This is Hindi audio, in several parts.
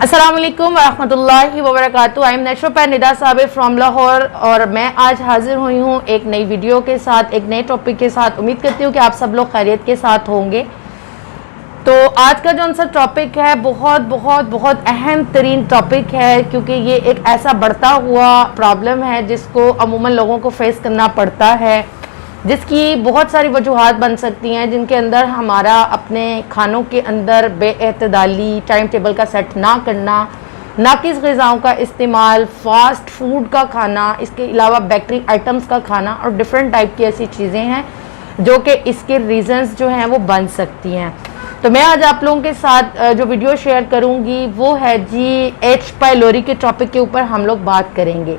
अस्सलाम वालेकुम वरहमतुल्लाहि वबरकातुहू। I am naturopath Nida Sabir from Lahore और मैं आज हाजिर हुई हूँ एक नई वीडियो के साथ, एक नए टॉपिक के साथ। उम्मीद करती हूँ कि आप सब लोग खैरियत के साथ होंगे। तो आज का जो सा टॉपिक है बहुत बहुत बहुत अहम तरीन टॉपिक है, क्योंकि ये एक ऐसा बढ़ता हुआ प्रॉब्लम है जिसको अमूमन लोगों को फेस करना पड़ता है, जिसकी बहुत सारी वजूहात बन सकती हैं, जिनके अंदर हमारा अपने खानों के अंदर बेएतदाली, टाइम टेबल का सेट ना करना, नाकिस ग़िज़ाओं का इस्तेमाल, फास्ट फूड का खाना, इसके अलावा बेकरी आइटम्स का खाना और डिफरेंट टाइप की ऐसी चीज़ें हैं जो कि इसके रीज़न्स जो हैं वो बन सकती हैं। तो मैं आज आप लोगों के साथ जो वीडियो शेयर करूँगी वो है जी एच पाइलोरी के टॉपिक के ऊपर हम लोग बात करेंगे।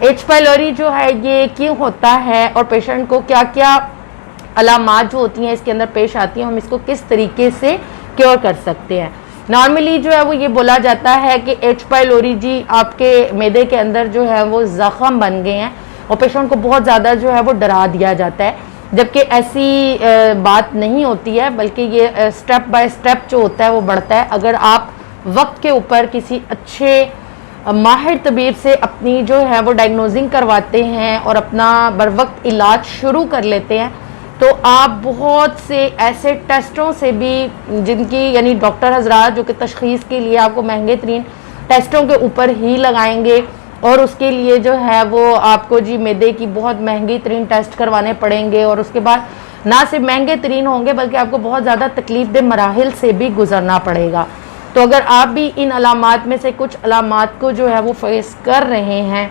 एच पाइलोरी जो है ये क्यों होता है और पेशेंट को क्या क्या अलामात जो होती हैं इसके अंदर पेश आती हैं, हम इसको किस तरीके से क्योर कर सकते हैं। नॉर्मली जो है वो ये बोला जाता है कि एच पाइलोरी जी आपके मैदे के अंदर जो है वो ज़ख़म बन गए हैं और पेशेंट को बहुत ज़्यादा जो है वो डरा दिया जाता है, जबकि ऐसी बात नहीं होती है, बल्कि ये स्टेप बाय स्टेप जो होता है वो बढ़ता है। अगर आप वक्त के ऊपर किसी अच्छे माहिर तबीब से अपनी जो है वो डायग्नोजिंग करवाते हैं और अपना बर वक्त इलाज शुरू कर लेते हैं, तो आप बहुत से ऐसे टेस्टों से भी, जिनकी यानी डॉक्टर हजरात जो कि तशख़ीस के लिए आपको महंगे तरीन टेस्टों के ऊपर ही लगाएंगे और उसके लिए जो है वो आपको जी मैदे की बहुत महंगी तरीन टेस्ट करवाने पड़ेंगे और उसके बाद ना सिर्फ महंगे तरीन होंगे बल्कि आपको बहुत ज़्यादा तकलीफ दे मराहिल से भी गुजरना पड़ेगा। तो अगर आप भी इन अलामात में से कुछ अलामात को जो है वो फेस कर रहे हैं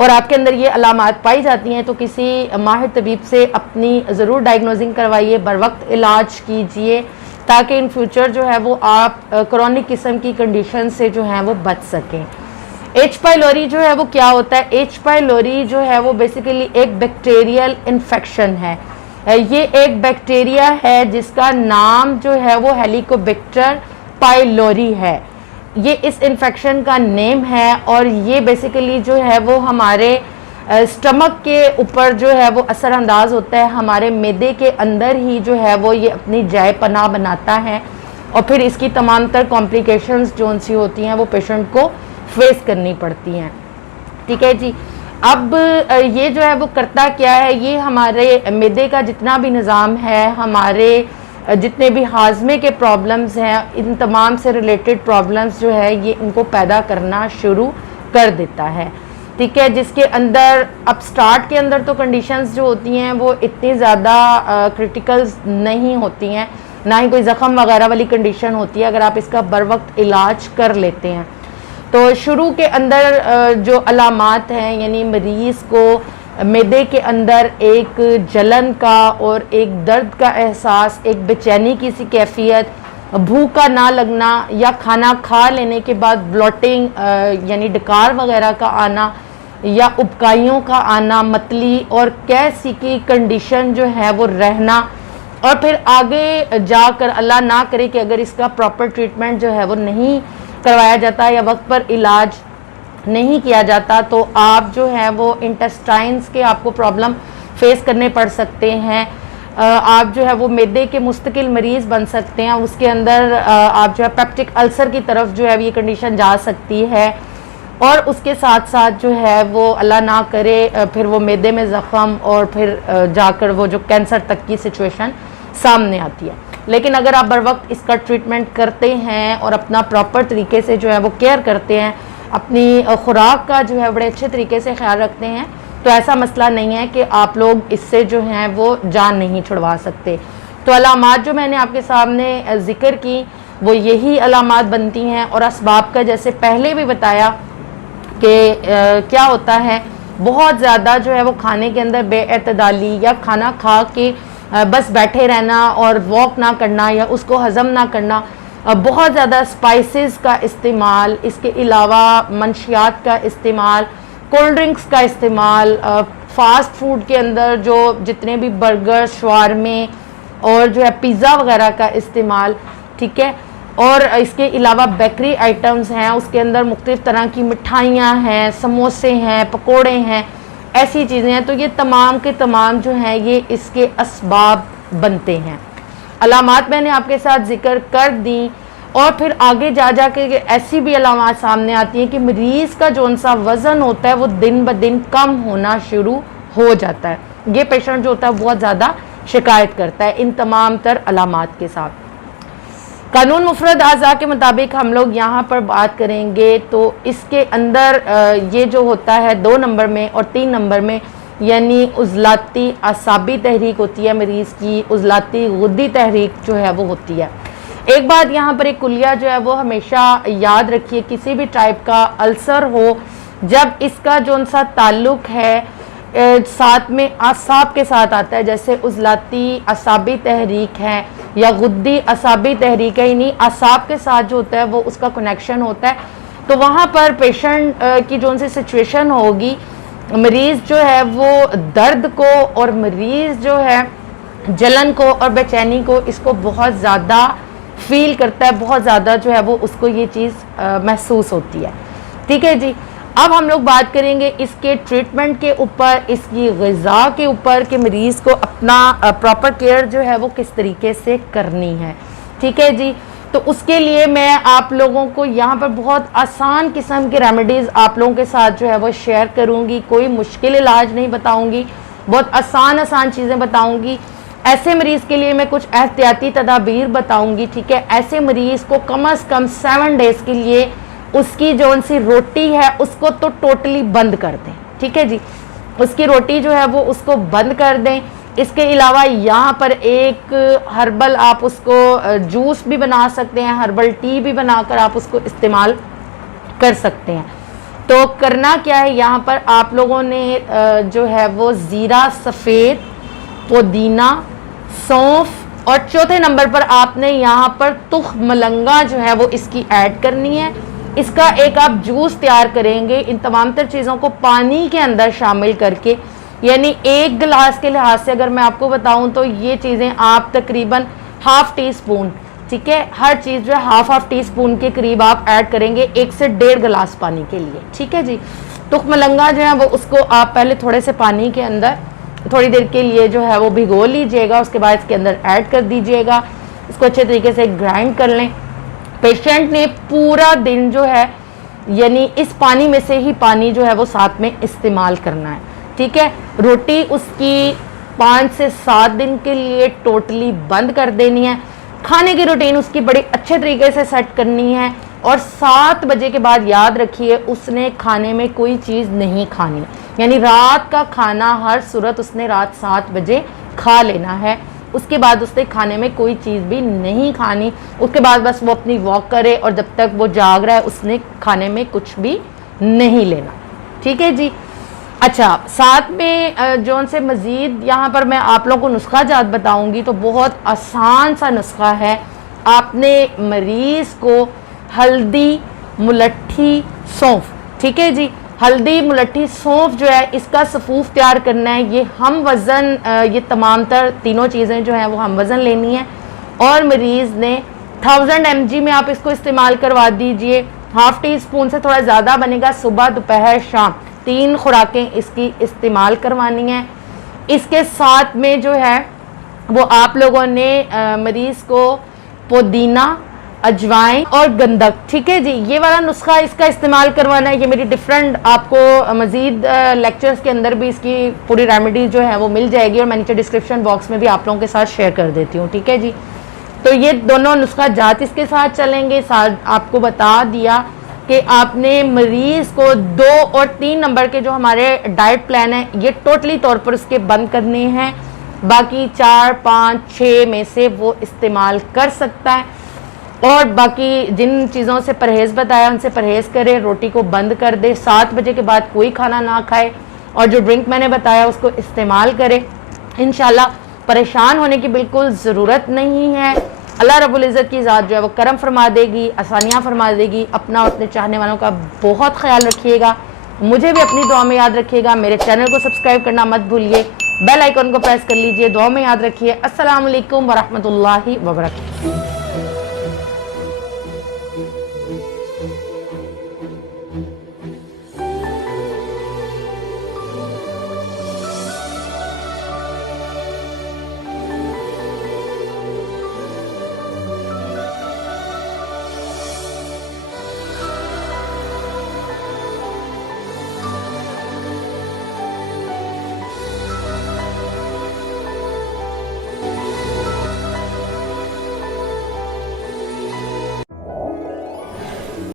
और आपके अंदर ये अलामात पाई जाती हैं, तो किसी माहिर तबीब से अपनी ज़रूर डायग्नोजिंग करवाइए, बर वक्त इलाज कीजिए, ताकि इन फ्यूचर जो है वो आप क्रॉनिक किस्म की कंडीशन से जो है वो बच सकें। एच पाइलोरी जो है वो क्या होता है? एच पाइलोरी जो है वो बेसिकली एक बैक्टीरियल इन्फेक्शन है। ये एक बैक्टीरिया है जिसका नाम जो है वो हेलिकोबैक्टर पाइलोरी है। ये इस इन्फेक्शन का नेम है और ये बेसिकली जो है वो हमारे स्टमक के ऊपर जो है वो असरअंदाज होता है, हमारे मैदे के अंदर ही जो है वो ये अपनी जाए पनाह बनाता है और फिर इसकी तमाम तर कॉम्प्लिकेशंस जो सी होती हैं वो पेशेंट को फेस करनी पड़ती हैं। ठीक है जी। अब ये जो है वो करता क्या है, ये हमारे मैदे का जितना भी निज़ाम है, हमारे जितने भी हाजमे के प्रॉब्लम्स हैं, इन तमाम से रिलेटेड प्रॉब्लम्स जो है ये इनको पैदा करना शुरू कर देता है। ठीक है, जिसके अंदर अब स्टार्ट के अंदर तो कंडीशंस जो होती हैं वो इतनी ज़्यादा क्रिटिकल नहीं होती हैं, ना ही कोई ज़ख़म वगैरह वाली कंडीशन होती है अगर आप इसका बर वक्त इलाज कर लेते हैं। तो शुरू के अंदर जो अलामात हैं, यानी मरीज़ को मैदे के अंदर एक जलन का और एक दर्द का एहसास, एक बेचैनी की सी कैफियत, भूख का ना लगना या खाना खा लेने के बाद ब्लॉटिंग यानी डकार वगैरह का आना या उबकाइयों का आना, मतली और कैसी की कंडीशन जो है वो रहना, और फिर आगे जाकर अल्लाह ना करे कि अगर इसका प्रॉपर ट्रीटमेंट जो है वो नहीं करवाया जाता या वक्त पर इलाज नहीं किया जाता, तो आप जो है वो इंटेस्टाइन्स के आपको प्रॉब्लम फेस करने पड़ सकते हैं। आप जो है वो मैदे के मुस्तकिल मरीज़ बन सकते हैं। उसके अंदर आप जो है पेप्टिक अल्सर की तरफ जो है ये कंडीशन जा सकती है और उसके साथ साथ जो है वो अल्लाह ना करे फिर वो मैदे में ज़ख़म और फिर जाकर वो जो कैंसर तक की सिचुएशन सामने आती है। लेकिन अगर आप बर वक्त इसका ट्रीटमेंट करते हैं और अपना प्रॉपर तरीके से जो है वो केयर करते हैं, अपनी खुराक का जो है बड़े अच्छे तरीके से ख्याल रखते हैं, तो ऐसा मसला नहीं है कि आप लोग इससे जो हैं वो जान नहीं छुड़वा सकते। तो अलामात जो मैंने आपके सामने ज़िक्र की वो यही अलामात बनती हैं और असबाब का जैसे पहले भी बताया कि क्या होता है, बहुत ज़्यादा जो है वो खाने के अंदर बेएतदाली या खाना खा के बस बैठे रहना और वॉक ना करना या उसको हज़म ना करना, बहुत ज़्यादा स्पाइसेस का इस्तेमाल, इसके अलावा मंशियात का इस्तेमाल, कोल्ड ड्रिंक्स का इस्तेमाल, फ़ास्ट फूड के अंदर जो जितने भी बर्गर, शवारमे और जो है पिज़्ज़ा वगैरह का इस्तेमाल, ठीक है, और इसके अलावा बेकरी आइटम्स हैं, उसके अंदर मुख्तलिफ़ तरह की मिठाइयाँ हैं, समोसे हैं, पकोड़े हैं, ऐसी चीज़ें हैं। तो ये तमाम के तमाम जो हैं ये इसके असबाब बनते हैं। अलामात मैंने आपके साथ जिक्र कर दी। और फिर आगे जा जा के ऐसी भी अलामात सामने आती हैं कि मरीज़ का जो सा वज़न होता है वो दिन ब दिन कम होना शुरू हो जाता है। ये पेशेंट जो होता है बहुत ज़्यादा शिकायत करता है इन तमाम तर अलामात के साथ। कानून मुफरद अज़ा के मुताबिक हम लोग यहाँ पर बात करेंगे तो इसके अंदर ये जो होता है 2 नंबर में और 3 नंबर में, यानी उज़लाती असाबी तहरीक होती है मरीज़ की, उज़लाती गुद्दी तहरीक जो है वो होती है। एक बात यहाँ पर एक कुलिया जो है वो हमेशा याद रखिए, किसी भी टाइप का अल्सर हो, जब इसका जो सा ताल्लुक़ है साथ में असाब के साथ आता है, जैसे उज़लाती असाबी तहरीक है या गुद्दी असाबी तहरीक है, यानी असाब के साथ जो होता है वो उसका कनेक्शन होता है, तो वहाँ पर पेशेंट की जो सी सिचुएशन होगी, मरीज़ जो है वो दर्द को और मरीज़ जो है जलन को और बेचैनी को इसको बहुत ज़्यादा फील करता है, बहुत ज़्यादा जो है वो उसको ये चीज़ महसूस होती है। ठीक है जी। अब हम लोग बात करेंगे इसके ट्रीटमेंट के ऊपर, इसकी ग़िज़ा के ऊपर कि मरीज़ को अपना प्रॉपर केयर जो है वो किस तरीके से करनी है। ठीक है जी। तो उसके लिए मैं आप लोगों को यहाँ पर बहुत आसान किस्म के रेमेडीज़ आप लोगों के साथ जो है वो शेयर करूँगी। कोई मुश्किल इलाज नहीं बताऊँगी, बहुत आसान चीज़ें बताऊँगी। ऐसे मरीज़ के लिए मैं कुछ एहतियाती तदाबीर बताऊँगी। ठीक है। ऐसे मरीज़ को कम से कम 7 डेज़ के लिए उसकी जो सी रोटी है उसको तो टोटली बंद कर दें। ठीक है जी। उसकी रोटी जो है वो उसको बंद कर दें। इसके अलावा यहाँ पर एक हर्बल आप उसको जूस भी बना सकते हैं, हर्बल टी भी बनाकर आप उसको इस्तेमाल कर सकते हैं। तो करना क्या है, यहाँ पर आप लोगों ने जो है वो ज़ीरा सफ़ेद, पुदीना, सौंफ और चौथे नंबर पर आपने यहाँ पर तुख मलंगा जो है वो इसकी ऐड करनी है। इसका एक आप जूस तैयार करेंगे इन तमाम तर चीज़ों को पानी के अंदर शामिल करके, यानी 1 गिलास के लिहाज से अगर मैं आपको बताऊं तो ये चीज़ें आप तकरीबन ½ टी स्पून, ठीक है, हर चीज़ जो है ½ टी स्पून के करीब आप ऐड करेंगे 1 से 1.5 गिलास पानी के लिए। ठीक है जी। तुख मलंगा जो है वो उसको आप पहले थोड़े से पानी के अंदर थोड़ी देर के लिए जो है वो भिगो लीजिएगा, उसके बाद इसके अंदर ऐड कर दीजिएगा, इसको अच्छे तरीके से ग्राइंड कर लें। पेशेंट ने पूरा दिन जो है यानी इस पानी में से ही पानी जो है वो साथ में इस्तेमाल करना है। ठीक है। रोटी उसकी 5 से 7 दिन के लिए टोटली बंद कर देनी है। खाने की रूटीन उसकी बड़ी अच्छे तरीके से सेट करनी है और 7 बजे के बाद याद रखिए उसने खाने में कोई चीज़ नहीं खानी, यानी रात का खाना हर सूरत उसने रात 7 बजे खा लेना है। उसके बाद उसने खाने में कोई चीज़ भी नहीं खानी। उसके बाद बस वो अपनी वॉक करे और जब तक वो जाग रहा है उसने खाने में कुछ भी नहीं लेना। ठीक है जी। अच्छा, साथ में जो से मज़ीद यहाँ पर मैं आप लोगों को नुस्खा जात बताऊँगी तो बहुत आसान सा नुस्खा है। आपने मरीज़ को हल्दी, मुलट्ठी, सौंफ, ठीक है जी, हल्दी, मुलट्ठी, सौंफ जो है इसका सफ़ूफ तैयार करना है। ये हम वज़न ये तमाम तर तीनों चीज़ें जो हैं वो हम वज़न लेनी है और मरीज़ ने 1000 mg में आप इसको इस्तेमाल करवा दीजिए। ½ टी स्पून से थोड़ा ज़्यादा बनेगा। सुबह, दोपहर, शाम 3 खुराकें इसकी इस्तेमाल करवानी है। इसके साथ में जो है वो आप लोगों ने मरीज़ को पुदीना, अजवाइन और गंधक, ठीक है जी, ये वाला नुस्खा इसका इस्तेमाल करवाना है। ये मेरी डिफरेंट आपको मज़ीद लेक्चर्स के अंदर भी इसकी पूरी रेमेडी जो है वो मिल जाएगी और मैं नीचे डिस्क्रिप्शन बॉक्स में भी आप लोगों के साथ शेयर कर देती हूँ। ठीक है जी। तो ये दोनों नुस्खा जात इसके साथ चलेंगे। साथ आपको बता दिया कि आपने मरीज़ को 2 और 3 नंबर के जो हमारे डाइट प्लान है ये टोटली तौर पर उसके बंद करने हैं। बाकी 4, 5, 6 में से वो इस्तेमाल कर सकता है और बाकी जिन चीज़ों से परहेज़ बताया उनसे परहेज़ करें। रोटी को बंद कर दे, 7 बजे के बाद कोई खाना ना खाए और जो ड्रिंक मैंने बताया उसको इस्तेमाल करें। इंशाल्लाह परेशान होने की बिल्कुल ज़रूरत नहीं है। अल्लाह रब्बुल इज़्ज़त की ज़ात जो है वो करम फरमा देगी, आसानियाँ फरमा देगी। अपना और अपने चाहने वालों का बहुत ख्याल रखिएगा। मुझे भी अपनी दुआ में याद रखिएगा। मेरे चैनल को सब्सक्राइब करना मत भूलिए, बेल आइकन को प्रेस कर लीजिए। दुआ में याद रखिए। अस्सलाम वालेकुम व रहमतुल्लाहि व बरकातहू।